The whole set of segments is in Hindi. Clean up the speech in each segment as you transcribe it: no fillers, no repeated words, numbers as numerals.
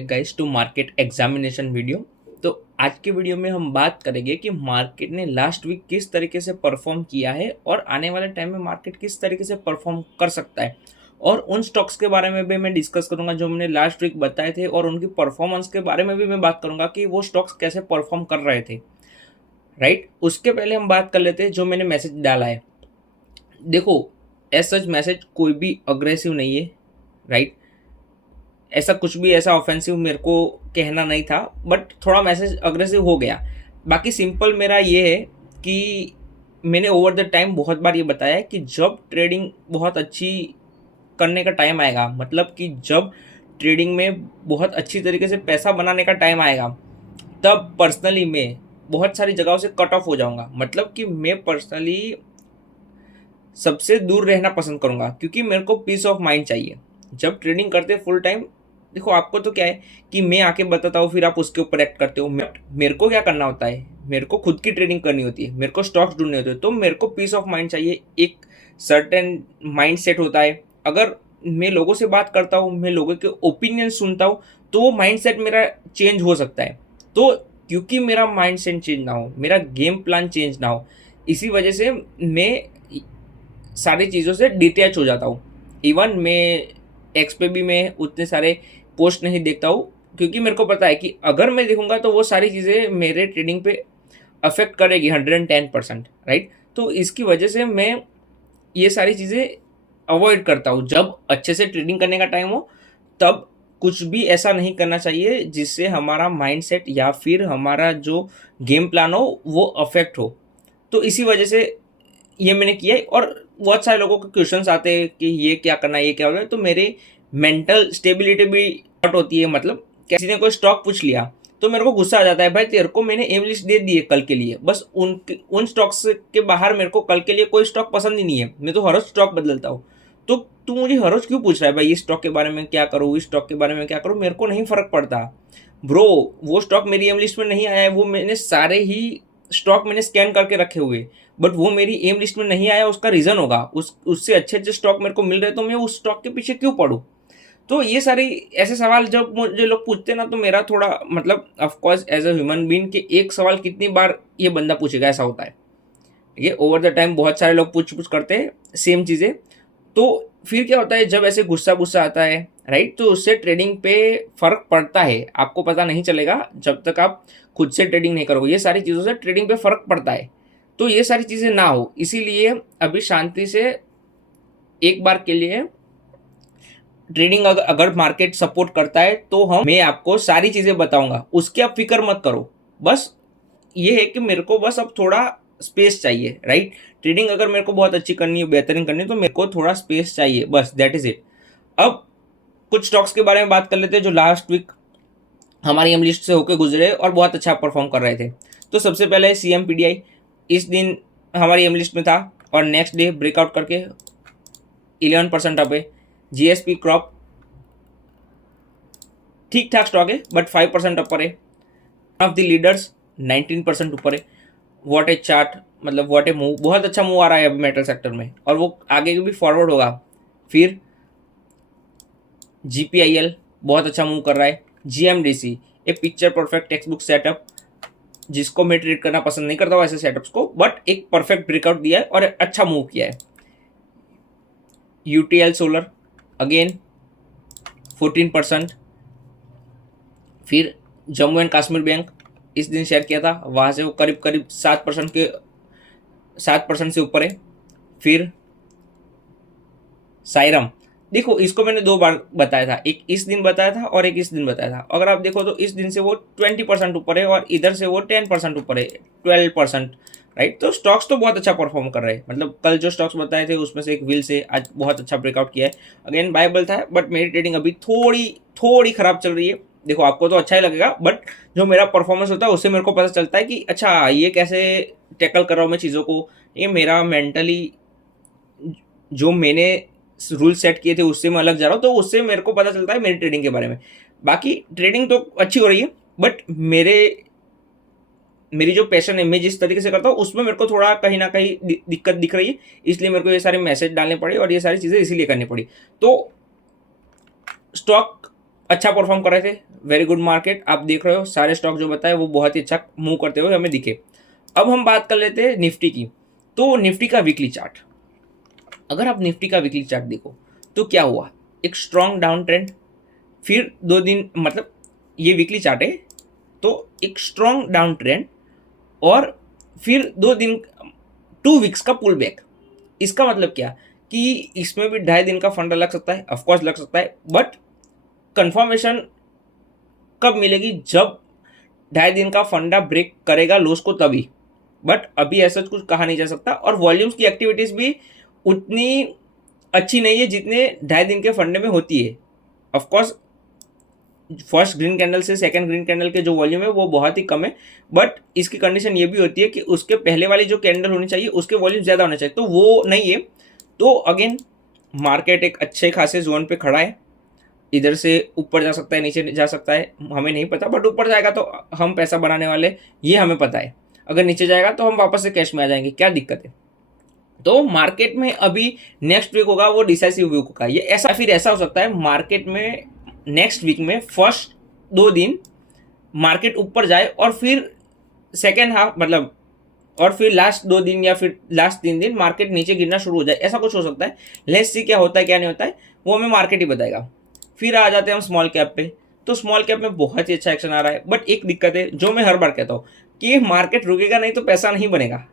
Guys to market examination video. तो आज के वीडियो में हम बात करेंगे कि मार्केट ने लास्ट वीक किस तरीके से परफॉर्म किया है और आने वाले टाइम में मार्केट किस तरीके से परफॉर्म कर सकता है, और उन स्टॉक्स के बारे में भी मैं डिस्कस करूंगा जो मैंने लास्ट वीक बताए थे, और उनकी परफॉर्मेंस के बारे में भी मैं बात करूंगा कि वो स्टॉक्स कैसे परफॉर्म कर रहे थे। राइट, उसके पहले हम बात कर लेते हैं जो मैंने मैसेज डाला है। देखो, एज सच मैसेज कोई भी अग्रेसिव नहीं है। राइट, ऐसा कुछ भी ऐसा ऑफेंसिव मेरे को कहना नहीं था, बट थोड़ा मैसेज अग्रेसिव हो गया। बाकी सिंपल मेरा ये है कि मैंने ओवर द टाइम बहुत बार ये बताया है कि जब ट्रेडिंग बहुत अच्छी करने का टाइम आएगा, मतलब कि जब ट्रेडिंग में बहुत अच्छी तरीके से पैसा बनाने का टाइम आएगा, तब पर्सनली मैं बहुत सारी जगहों से कट ऑफ हो जाऊंगा। मतलब कि मैं पर्सनली सबसे दूर रहना पसंद करूंगा, क्योंकि मेरे को पीस ऑफ माइंड चाहिए। जब ट्रेडिंग करते फुल टाइम, देखो आपको तो क्या है कि मैं आके बताता हूँ, फिर आप उसके ऊपर एक्ट करते हो। मेरे को क्या करना होता है, मेरे को खुद की ट्रेडिंग करनी होती है, मेरे को स्टॉक्स ढूंढने होते हैं, तो मेरे को पीस ऑफ माइंड चाहिए। एक सर्टेन माइंड सेट होता है। अगर मैं लोगों से बात करता हूँ, मैं लोगों के ओपिनियन सुनता हूँ, तो वो माइंड सेट मेरा चेंज हो सकता है। तो क्योंकि मेरा माइंड सेट चेंज ना हो, मेरा गेम प्लान चेंज ना हो, इसी वजह से मैं सारी चीज़ों से डिटैच हो जाता हूँ। इवन मैं एक्स पे भी मैं उतने सारे पोस्ट नहीं देखता हूँ, क्योंकि मेरे को पता है कि अगर मैं देखूंगा तो वो सारी चीज़ें मेरे ट्रेडिंग पे अफेक्ट करेगी 110%। राइट, तो इसकी वजह से मैं ये सारी चीज़ें अवॉइड करता हूँ। जब अच्छे से ट्रेडिंग करने का टाइम हो, तब कुछ भी ऐसा नहीं करना चाहिए जिससे हमारा माइंडसेट या फिर हमारा जो गेम प्लान हो वो अफेक्ट हो। तो इसी वजह से ये मैंने किया है। और बहुत सारे लोगों के क्वेश्चंस आते हैं कि ये क्या करना है, ये क्या होता है, तो मेरे मेंटल स्टेबिलिटी भी हट होती है। मतलब किसी ने कोई स्टॉक पूछ लिया तो मेरे को गुस्सा आ जाता है, भाई तेरे को मैंने एम लिस्ट दे दी है कल के लिए, बस उन स्टॉक्स के बाहर मेरे को कल के लिए कोई स्टॉक पसंद ही नहीं है। मैं तो हर रोज स्टॉक बदलता हूँ। तो तू मुझे हर रोज क्यों पूछ रहा है भाई, इस स्टॉक के बारे में क्या करूँ, इस स्टॉक के बारे में क्या करूँ? मेरे को नहीं फर्क पड़ता ब्रो। वो स्टॉक मेरी एम लिस्ट में नहीं आया है, वो मैंने सारे ही स्टॉक मैंने स्कैन करके रखे हुए, बट वो मेरी एम लिस्ट में नहीं आया, उसका रीजन होगा। उससे अच्छे अच्छे स्टॉक मेरे को मिल रहे, तो मैं उस स्टॉक के पीछे क्यों पड़ूं? तो ये सारे ऐसे सवाल जब मुझे लोग पूछते हैं ना, तो मेरा थोड़ा मतलब of course as a human being कि एक सवाल कितनी बार ये बंदा पूछेगा, ऐसा होता है। ये ओवर द टाइम बहुत सारे लोग पूछ पूछ करते हैं सेम चीज़ें। तो फिर क्या होता है, जब ऐसे गुस्सा गुस्सा आता है, राइट, तो उससे ट्रेडिंग पे फर्क पड़ता है। आपको पता नहीं चलेगा जब तक आप खुद से ट्रेडिंग नहीं करोगे। ये सारी चीज़ों से ट्रेडिंग पे फर्क पड़ता है। तो ये सारी चीज़ें ना हो, इसीलिए अभी शांति से एक बार के लिए ट्रेडिंग, अगर मार्केट सपोर्ट करता है तो मैं आपको सारी चीज़ें बताऊंगा, उसकी आप फिक्र मत करो। बस ये है कि मेरे को बस अब थोड़ा स्पेस चाहिए। राइट, ट्रेडिंग अगर मेरे को बहुत अच्छी करनी है, बेहतरीन करनी है, तो मेरे को थोड़ा स्पेस चाहिए, बस दैट इज इट। अब कुछ स्टॉक्स के बारे में बात कर लेते हैं जो लास्ट वीक हमारी एम लिस्ट से होकर गुजरे और बहुत अच्छा परफॉर्म कर रहे थे। तो सबसे पहले CMPDI इस दिन हमारी एम लिस्ट में था और नेक्स्ट डे ब्रेकआउट करके 11% अप है। GSP क्रॉप ठीक ठाक स्टॉक है, बट 5% ऊपर है। वन ऑफ द लीडर्स 19% ऊपर है। व्हाट ए चार्ट, मतलब व्हाट ए मूव, बहुत अच्छा मूव आ रहा है अभी मेटल सेक्टर में, और वो आगे भी फॉरवर्ड होगा। फिर GPIL बहुत अच्छा मूव कर रहा है। GMDC a picture perfect textbook setup, जिसको मैं ट्रेड करना पसंद नहीं करता हूँ ऐसे सेटअप्स को, बट एक परफेक्ट ब्रेकआउट दिया है और अच्छा मूव किया है। UTL solar again 14%। फिर जम्मू एंड कश्मीर बैंक इस दिन शेयर किया था, वहाँ से वो करीब करीब 7% से ऊपर है। फिर साइरम, देखो इसको मैंने 2 बार बताया था, एक इस दिन बताया था और एक इस दिन बताया था। अगर आप देखो तो इस दिन से वो 20% ऊपर है और इधर से वो 10% ऊपर है, 12%। राइट, तो स्टॉक्स तो बहुत अच्छा परफॉर्म कर रहे हैं। मतलब कल जो स्टॉक्स बताए थे उसमें से एक व्हील से आज बहुत अच्छा ब्रेकआउट किया है। अगेन बायबल था, बट मेरी ट्रेडिंग अभी थोड़ी थोड़ी खराब चल रही है। देखो आपको तो अच्छा ही लगेगा, बट जो मेरा परफॉर्मेंस होता है उससे मेरे को पता चलता है कि अच्छा ये कैसे टैकल कर रहा हूँ मैं चीज़ों को। ये मेरा मेंटली जो मैंने रूल सेट किए थे उससे मैं अलग जा रहा हूँ, तो उससे मेरे को पता चलता है मेरी ट्रेडिंग के बारे में। बाकी ट्रेडिंग तो अच्छी हो रही है, बट मेरी जो पैशन है, मैं जिस तरीके से करता हूँ उसमें मेरे को थोड़ा कहीं ना कहीं दिक्कत दिख रही है। इसलिए मेरे को ये सारे मैसेज डालने पड़े और ये सारी चीज़ें इसीलिए करनी पड़ी। तो स्टॉक अच्छा परफॉर्म कर रहे थे, वेरी गुड मार्केट। आप देख रहे हो सारे स्टॉक जो बताए वो बहुत ही अच्छा मूव करते हुए हमें दिखे। अब हम बात कर लेते हैं निफ्टी की। तो निफ्टी का वीकली चार्ट, अगर आप निफ्टी का वीकली चार्ट देखो तो क्या हुआ, एक स्ट्रॉन्ग डाउन ट्रेंड, फिर 2 दिन, मतलब ये वीकली चार्ट है, तो एक स्ट्रॉन्ग डाउन ट्रेंड और फिर 2 दिन, 2 वीक्स का पुल बैक। इसका मतलब क्या कि इसमें भी 2.5 दिन का फंडा लग सकता है, ऑफकोर्स लग सकता है, बट कंफर्मेशन कब मिलेगी, जब 2.5 दिन का फंडा ब्रेक करेगा लोस को तभी। बट अभी ऐसा कुछ कहा नहीं जा सकता, और वॉल्यूम्स की एक्टिविटीज भी उतनी अच्छी नहीं है जितने 2.5 दिन के फंडे में होती है। ऑफकोर्स फर्स्ट ग्रीन कैंडल से सेकंड ग्रीन कैंडल के जो वॉल्यूम है वो बहुत ही कम है, बट इसकी कंडीशन ये भी होती है कि उसके पहले वाली जो कैंडल होनी चाहिए उसके वॉल्यूम ज़्यादा होने चाहिए, तो वो नहीं है। तो अगेन मार्केट एक अच्छे खासे जोन पे खड़ा है, इधर से ऊपर जा सकता है, नीचे जा सकता है, हमें नहीं पता, बट ऊपर जाएगा तो हम पैसा बनाने वाले, ये हमें पता है। अगर नीचे जाएगा तो हम वापस से कैश में आ जाएंगे, क्या दिक्कत है। तो मार्केट में अभी नेक्स्ट वीक होगा वो डिसाइसिव वीक होगा, ये ऐसा फिर ऐसा हो सकता है मार्केट में नेक्स्ट वीक में फर्स्ट 2 दिन मार्केट ऊपर जाए और फिर सेकेंड हाफ, मतलब और फिर लास्ट 2 दिन या फिर लास्ट 3 दिन मार्केट नीचे गिरना शुरू हो जाए, ऐसा कुछ हो सकता है। लेट्स सी क्या होता है क्या नहीं होता है, वो हमें मार्केट ही बताएगा। फिर आ जाते हैं हम स्मॉल कैप पे। तो स्मॉल कैप में बहुत ही अच्छा एक्शन आ रहा है, बट एक दिक्कत है जो मैं हर बार कहता हूँ कि मार्केट रुकेगा नहीं तो पैसा नहीं बनेगा।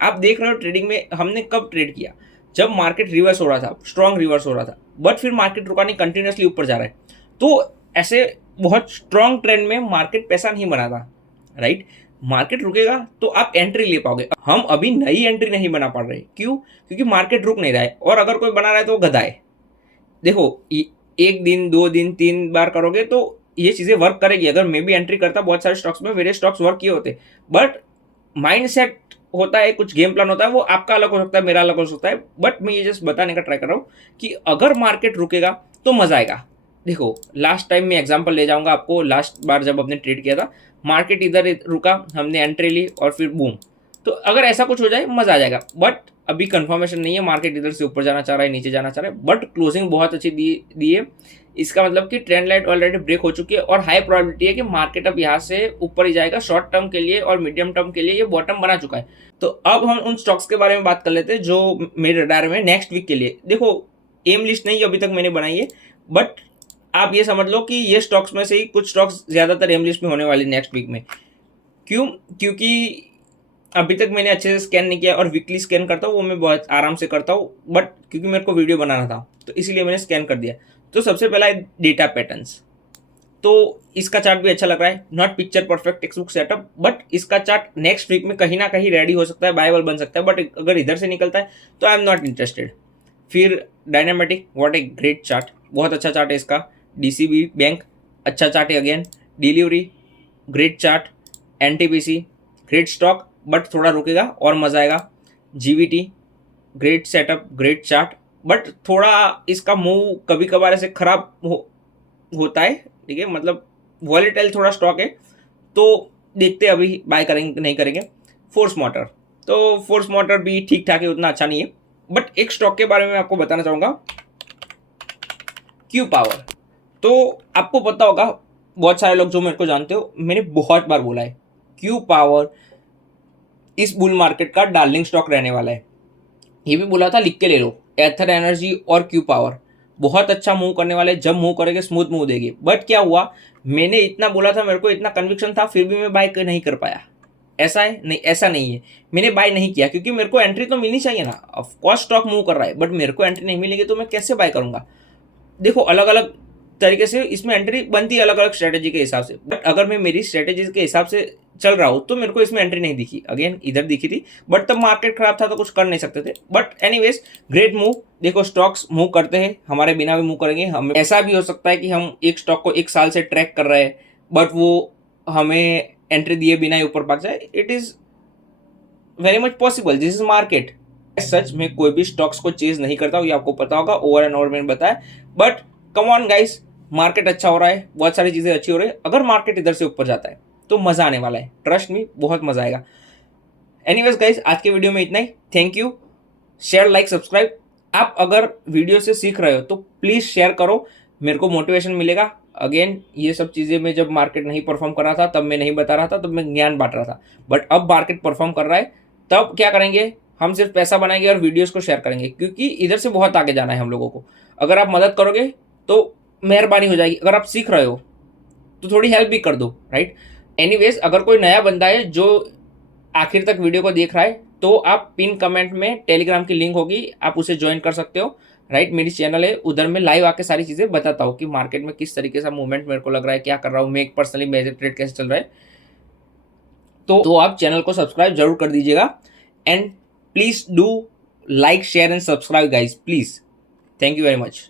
आप देख रहे हो ट्रेडिंग में हमने कब ट्रेड किया, जब मार्केट रिवर्स हो रहा था, स्ट्रॉन्ग रिवर्स हो रहा था, बट फिर मार्केट रुका नहीं, कंटिन्यूसली ऊपर जा रहा है। तो ऐसे बहुत स्ट्रॉन्ग ट्रेंड में मार्केट पैसा नहीं बनाता, राइट। मार्केट रुकेगा तो आप एंट्री ले पाओगे, हम अभी नई एंट्री नहीं बना पा रहे, क्यों, क्योंकि मार्केट रुक नहीं रहा है, और अगर कोई बना रहा है तो वो गधा है। देखो 1 दिन 2 दिन 3 बार करोगे तो ये चीज़ें वर्क करेगी। अगर मैं भी एंट्री करता बहुत सारे स्टॉक्स में, मेरे स्टॉक्स वर्क किए होते, बट माइंड सेट होता है, कुछ गेम प्लान होता है, वो आपका अलग हो सकता है, मेरा अलग हो सकता है, बट मैं ये जस्ट बताने का ट्राई कर रहा हूँ कि अगर मार्केट रुकेगा तो मजा आएगा। देखो लास्ट टाइम मैं एग्जांपल ले जाऊंगा आपको, लास्ट बार जब हमने ट्रेड किया था मार्केट इधर रुका, हमने एंट्री ली और फिर बूम। तो अगर ऐसा कुछ हो जाए मजा आ जाएगा, बट अभी कंफर्मेशन नहीं है, मार्केट इधर से ऊपर जाना चाह रहा है, नीचे जाना चाह रहा है, बट क्लोजिंग बहुत अच्छी दी है। इसका मतलब कि ट्रेंड लाइन ऑलरेडी ब्रेक हो चुकी है और हाई प्रोबेबिलिटी है कि मार्केट अब यहाँ से ऊपर ही जाएगा। शॉर्ट टर्म के लिए और मीडियम टर्म के लिए ये बॉटम बना चुका है। तो अब हम उन स्टॉक्स के बारे में बात कर लेते हैं जो मेरे रडार में नेक्स्ट वीक के लिए। देखो एम लिस्ट नहीं अभी तक मैंने बनाई है, बट आप ये समझ लो कि ये स्टॉक्स में से ही कुछ स्टॉक्स ज्यादातर एम लिस्ट में होने वाले नेक्स्ट वीक में। क्यों, क्योंकि अभी तक मैंने अच्छे से स्कैन नहीं किया, और वीकली स्कैन करता हूँ वो मैं बहुत आराम से करता हूँ, बट क्योंकि मेरे को वीडियो बनाना था तो इसीलिए मैंने स्कैन कर दिया। तो सबसे पहला है डेटा पैटर्न्स। तो इसका चार्ट भी अच्छा लग रहा है, not picture perfect textbook setup, but इसका चार्ट नेक्स्ट वीक में कहीं ना कहीं रेडी हो सकता है, बायबल बन सकता है, बट अगर इधर से निकलता है तो आई एम नॉट इंटरेस्टेड। फिर Dynamatic, what a great chart, बहुत अच्छा चार्ट है इसका। डीसीबी बैंक अच्छा चार्ट है again. Delhivery great chart. NTPC great stock, but थोड़ा रुकेगा और मजा आएगा। GVT great setup, great chart, but थोड़ा इसका मूव कभी कभार ऐसे खराब होता है, ठीक है, मतलब वॉलेटाइल थोड़ा स्टॉक है, तो देखते हैं अभी बाय करेंगे नहीं करेंगे। फोर्स मोटर, तो फोर्स मोटर भी ठीक ठाक है, उतना अच्छा नहीं है, बट एक स्टॉक के बारे में आपको बताना चाहूंगा, क्यू पावर। तो आपको पता होगा, बहुत सारे लोग जो मेरे को जानते हो, मैंने बहुत बार बोला है क्यू पावर इस बुल मार्केट का डार्लिंग स्टॉक रहने वाला है। ये भी बोला था, लिख के ले लो, एथर एनर्जी और क्यू पावर बहुत अच्छा मूव करने वाले, जब मूव करेंगे स्मूथ मूव देगी। बट क्या हुआ, मैंने इतना बोला था, मेरे को इतना कन्विक्शन था, फिर भी मैं बाय नहीं कर पाया। ऐसा है नहीं, ऐसा नहीं है, मैंने बाय नहीं किया क्योंकि मेरे को एंट्री तो मिलनी चाहिए ना। ऑफ कोर्स स्टॉक मूव कर रहा है, बट मेरे को एंट्री नहीं मिलेगी तो मैं कैसे बाय करूंगा। देखो अलग अलग तरीके से इसमें एंट्री बनती है, अलग अलग स्ट्रेटेजी के हिसाब से, बट अगर मैं मेरी स्ट्रेटेजी के हिसाब से चल रहा हूँ तो मेरे को इसमें एंट्री नहीं दिखी। अगेन इधर दिखी थी, बट तब मार्केट खराब था तो कुछ कर नहीं सकते थे। But anyways great move. देखो स्टॉक्स मूव करते हैं, हमारे बिना भी मूव करेंगे। हम ऐसा भी हो सकता है कि हम एक स्टॉक को 1 साल से ट्रैक कर रहे हैं, बट वो हमें एंट्री दिए बिना ही ऊपर भाग जाए। It is very much possible, this is market. सच में कोई भी स्टॉक्स को चेज नहीं करता हूँ, ये आपको पता होगा, ओवर एंड ओवर मैंने बताया। But come on guys, market अच्छा हो रहा है, बहुत सारी चीजें अच्छी हो रही है। अगर मार्केट इधर से ऊपर जाता है तो मजा आने वाला है, ट्रस्ट मी, बहुत मजा आएगा। एनीवेज गाइस, आज के वीडियो में इतना ही। Thank you. Share, like, subscribe. आप अगर वीडियो से सीख रहे हो तो प्लीज शेयर करो, मेरे को मोटिवेशन मिलेगा। अगेन ये सब चीज़ें मैं जब मार्केट नहीं परफॉर्म कर रहा था तब मैं नहीं बता रहा था, तब मैं ज्ञान बांट रहा था। बट अब मार्केट परफॉर्म कर रहा है, तब क्या करेंगे, हम सिर्फ पैसा बनाएंगे और वीडियोस को शेयर करेंगे, क्योंकि इधर से बहुत आगे जाना है हम लोगों को। अगर आप मदद करोगे तो मेहरबानी हो जाएगी, अगर आप सीख रहे हो तो थोड़ी हेल्प भी कर दो, राइट। एनीवेज, अगर कोई नया बंदा है जो आखिर तक वीडियो को देख रहा है, तो आप पिन कमेंट में टेलीग्राम की लिंक होगी, आप उसे ज्वाइन कर सकते हो, राइट। मेरी चैनल है, उधर मैं लाइव आके सारी चीज़ें बताता हूँ कि मार्केट में किस तरीके से मूवमेंट मेरे को लग रहा है, क्या कर रहा हूँ मैं, एक पर्सनली मेजर ट्रेड कैसे चल रहा है। तो आप चैनल को सब्सक्राइब जरूर कर दीजिएगा, and please do like share and subscribe guys, please. Thank you very much.